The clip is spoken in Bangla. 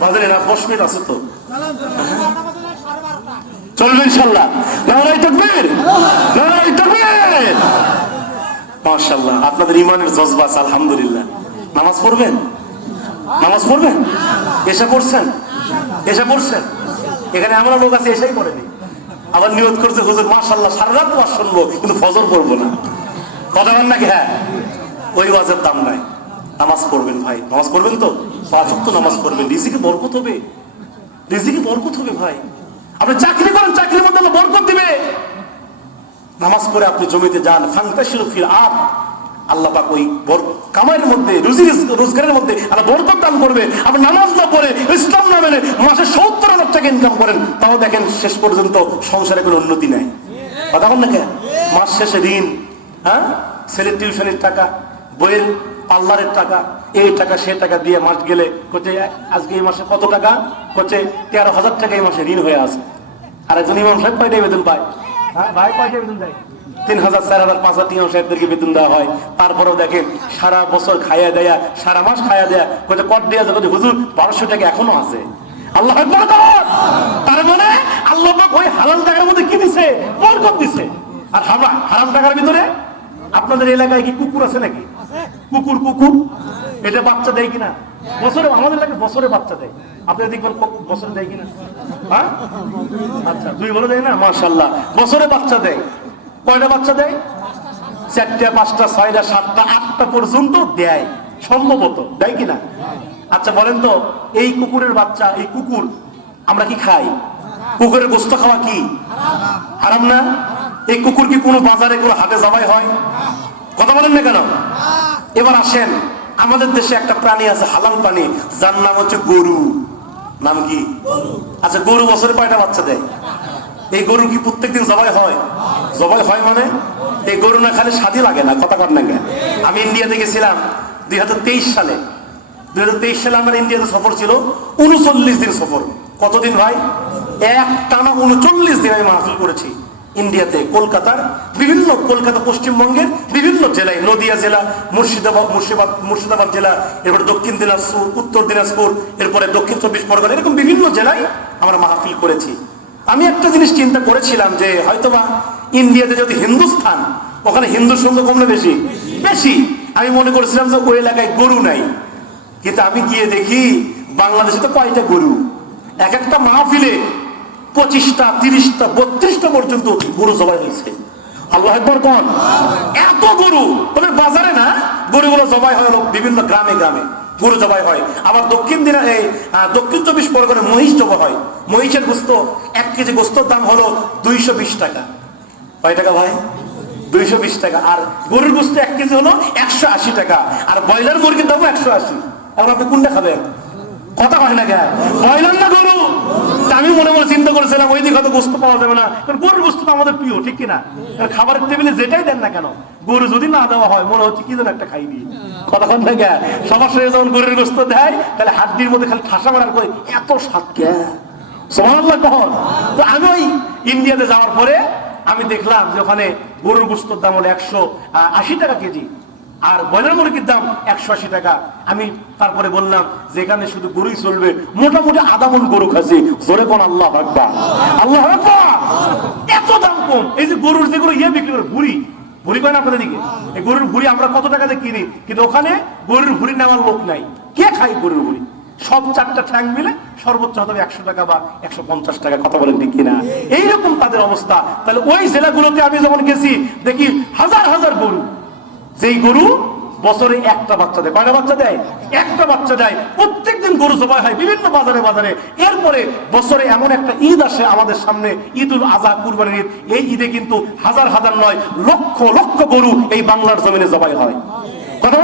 বাজারে না দশ আছে তো। চলবে ইনশাল্লাহ। নারাই তকবীর! নারাই তকবীর! মাশাআল্লাহ আপনাদের ইমানের জজবা আছে, আলহামদুলিল্লাহ। নামাজ পড়বেন? নামাজ পড়বেন? এসে পড়ছেন? এসে পড়ছেন? এখানে এমন লোক আছে এসেই পড়েনি। আবার নিয়ত করছে হুজুর মাশাআল্লাহ সারা রাত ওয়াজ শুনব কিন্তু ফজর পড়ব না। কথা বলেন নাকি? হ্যাঁ। ওই ওয়াজের দাম নাই। নামাজ পড়বেন ভাই। নামাজ পড়বেন তো? পাঁচ ওয়াক্ত নামাজ পড়বেন। রিজিকে বরকত হবে। রিজিকে বরকত হবে ভাই। আপনি চাকরি করেন, চাকরির মধ্যে বরকত দিবে। নামাজ পড়ে আপনি জমিতে যান ফান্তাশিল ফিল আপ আল্লাহ পাক ওই কামাইয়ের মধ্যে, রুজি রোজগারের মধ্যে আল্লাহ বরকত দান করবে। আপনি নামাজ না পড়ে, ইসলাম না মেনে মাসে সত্তর হাজার টাকা ইনকাম করেন, তাও দেখেন শেষ পর্যন্ত সংসারে কোনো উন্নতি নাই। কথা বল না কেন? মাস শেষে ঋণ হ্যাঁ? ছেলের টিউশনের টাকা, বইয়ের পার্লারের টাকা এই টাকা সে টাকা দিয়ে মাস গেলে কোচে আজকে এই মাসে কত টাকা? কোচে তেরো হাজার টাকা এই মাসে ঋণ হয়ে আছে। আর একজন ইমাম সাহেব কয়টাই বেতন পায়? হ্যাঁ ভাই কয়টাই বেতন দেয়? তিন হাজার চার হাজার পাঁচ হাজার ইমাম সাহেবদেরকে বেতন দেওয়া হয়। তারপরেও দেখেন সারা বছর খাইয়া দেয়া সারা মাস খাইয়া দেয়া কোথায় কট দেওয়া যাবে হুজুর বারোশো টাকা এখনও আছে। আল্লাহ তার মানে আল্লাহ ওই হালাল টাকার মধ্যে কি দিছে? বরকত দিছে। আর হারাম টাকার ভিতরে আপনাদের এলাকায় কি কুকুর আছে নাকি? কুকুর কুকুর? এটা বাচ্চা দেয় কিনা? বছরে, আমাদের এলাকায় বছরে বাচ্চা দেয়। আপনারা দেখবেন বছরে দেয় কিনা? হ্যাঁ? আচ্ছা দুই বলে দেয় না? মাশাল্লাহ বছরে বাচ্চা দেয়। কয়টা বাচ্চা দেয়? চারটা, পাঁচটা, ছয়টা, সাতটা, আটটা পর্যন্ত দেয়। সম্ভবত। দেয় কিনা? আচ্ছা বলেন তো, এই কুকুরের বাচ্চা, এই কুকুর, আমরা কি খাই? কুকুরের গোস্ত খাওয়া কি? হারাম না? এই কুকুর কি কোনো বাজারে কোনো হাটে জবাই হয়? কথা বলেন না কেন? এবার আসেন, আমাদের দেশে একটা প্রাণী আছে হালাল প্রাণী, যার নাম হচ্ছে গরু। নাম কি? আচ্ছা গরু বছরে কয়টা বাচ্চা দেয়? এই গরু কি প্রত্যেকদিন জবাই হয়? জবাই হয় মানে? এই গরু না খালি স্বাদই লাগে না, কথা কর না আমি ইন্ডিয়াতে গেছিলাম দুই হাজার তেইশ সালে। দুই হাজার তেইশ সালে আমার ইন্ডিয়াতে সফর ছিল, উনচল্লিশ দিন সফর। কতদিন ভাই? এক টানা উনচল্লিশ দিন আমি মাহফিল করেছি ইন্ডিয়াতে, কলকাতার বিভিন্ন কলকাতা পশ্চিমবঙ্গের বিভিন্ন জেলায়, নদিয়া জেলা, মুর্শিদাবাদ মুর্শিদাবাদ মুর্শিদাবাদ জেলা, এরপরে দক্ষিণ দিনাজপুর, উত্তর দিনাজপুর, এরপরে দক্ষিণ চব্বিশ পরগনা, এরকম বিভিন্ন জেলায় আমরা মাহফিল করেছি। আমি একটা জিনিস চিন্তা করেছিলাম যে হয়তোবা ইন্ডিয়াতে যদি হিন্দুস্থান, ওখানে হিন্দুর সঙ্গে কমলে বেশি? বেশি। আমি মনে করেছিলাম যে ওই এলাকায় গরু নাই। কিন্তু আমি গিয়ে দেখি বাংলাদেশে তো কয়টা গরু? এক একটা মাহফিলে পঁচিশটা, তিরিশটা, বত্রিশটা পর্যন্ত গরু জবাই হয়েছে। আল্লাহ একবার কন? এত গরু। তবে বাজারে না, গরুগুলো জবাই হয় বিভিন্ন গ্রামে গ্রামে। গরু জবাই হয়। আবার দক্ষিণ দিনে এই দক্ষিণ চব্বিশ পরগনায় মহিষ জবাই হয়। মহিষের গোস্ত, এক কেজি গোস্তর দাম হলো দুইশো বিশ টাকা। কয় টাকা ভাই? দুইশো বিশ টাকা। আর গরুর গোস্ত এক কেজি হলো একশো আশি টাকা। আর ব্রয়লার মুরগির দামও একশো আশি। এখন আপনি কোনটা খাবেন? কথা হয় না কেন? না গরু? আমি মনে মনে চিন্তা করেছিলাম, ওই দিকে গোস্ত পাওয়া যাবে না। গরুর গোস্ত তো আমাদের প্রিয়, ঠিক কিনা? খাবারের টেবিলে যেটাই দেন না কেন, গরু যদি না দেওয়া হয়, মনে হচ্ছে কি যেন একটা খাই দিই কথা হয় না কেন? সবার সঙ্গে যখন গরুর গোস্ত দেয়, তাহলে হাড্ডির মধ্যে খালি ঠাসা মারার কই এত স্বাদ কে? সোহানাল্লাহ কখন? তো আমি ওই ইন্ডিয়াতে যাওয়ার পরে আমি দেখলাম যে ওখানে গরুর গোস্তর দাম হলো একশো আশি টাকা কেজি। আর ব্রয়লার মুরগির দাম একশো আশি টাকা। আমি তারপরে বললাম যে এখানে শুধু গরুই চলবে, মোটামুটি আধা মন গরু খাসি। জোরে কোন আল্লাহ আকবা আল্লাহ এত দাম কম। এই যে গরুর যেগুলো ইয়ে বিক্রি করে বুড়ি ভুড়ি পায় না আপনাদের দিকে? এই গরুর ভুড়ি আমরা কত টাকাতে কিনি? কিন্তু ওখানে গরুর ভুড়ি নেওয়ার লোক নাই। কে খায় গরুর ভুড়ি? সব চারটা ঠ্যাং মিলে সর্বোচ্চ হবে একশো টাকা বা একশো পঞ্চাশ টাকা, কথা বলেন ঠিক কিনা। এইরকম তাদের অবস্থা। তাহলে ওই জেলাগুলোতে আমি যখন গেছি, দেখি হাজার হাজার গরু। যেই গরু বছরে একটা বাচ্চা দেয়, কয়টা বাচ্চা দেয়? একটা বাচ্চা দেয়। প্রত্যেকদিন গরু জবাই হয়, বিভিন্ন বাজারে বাজারে। এরপরে বছরে এমন একটা ঈদ আসে আমাদের সামনে, ঈদুল আজহা কুরবানির ঈদ। এই ঈদে কিন্তু হাজার হাজার নয়, লক্ষ লক্ষ গরু এই বাংলার জমিনে জবাই হয়। কথা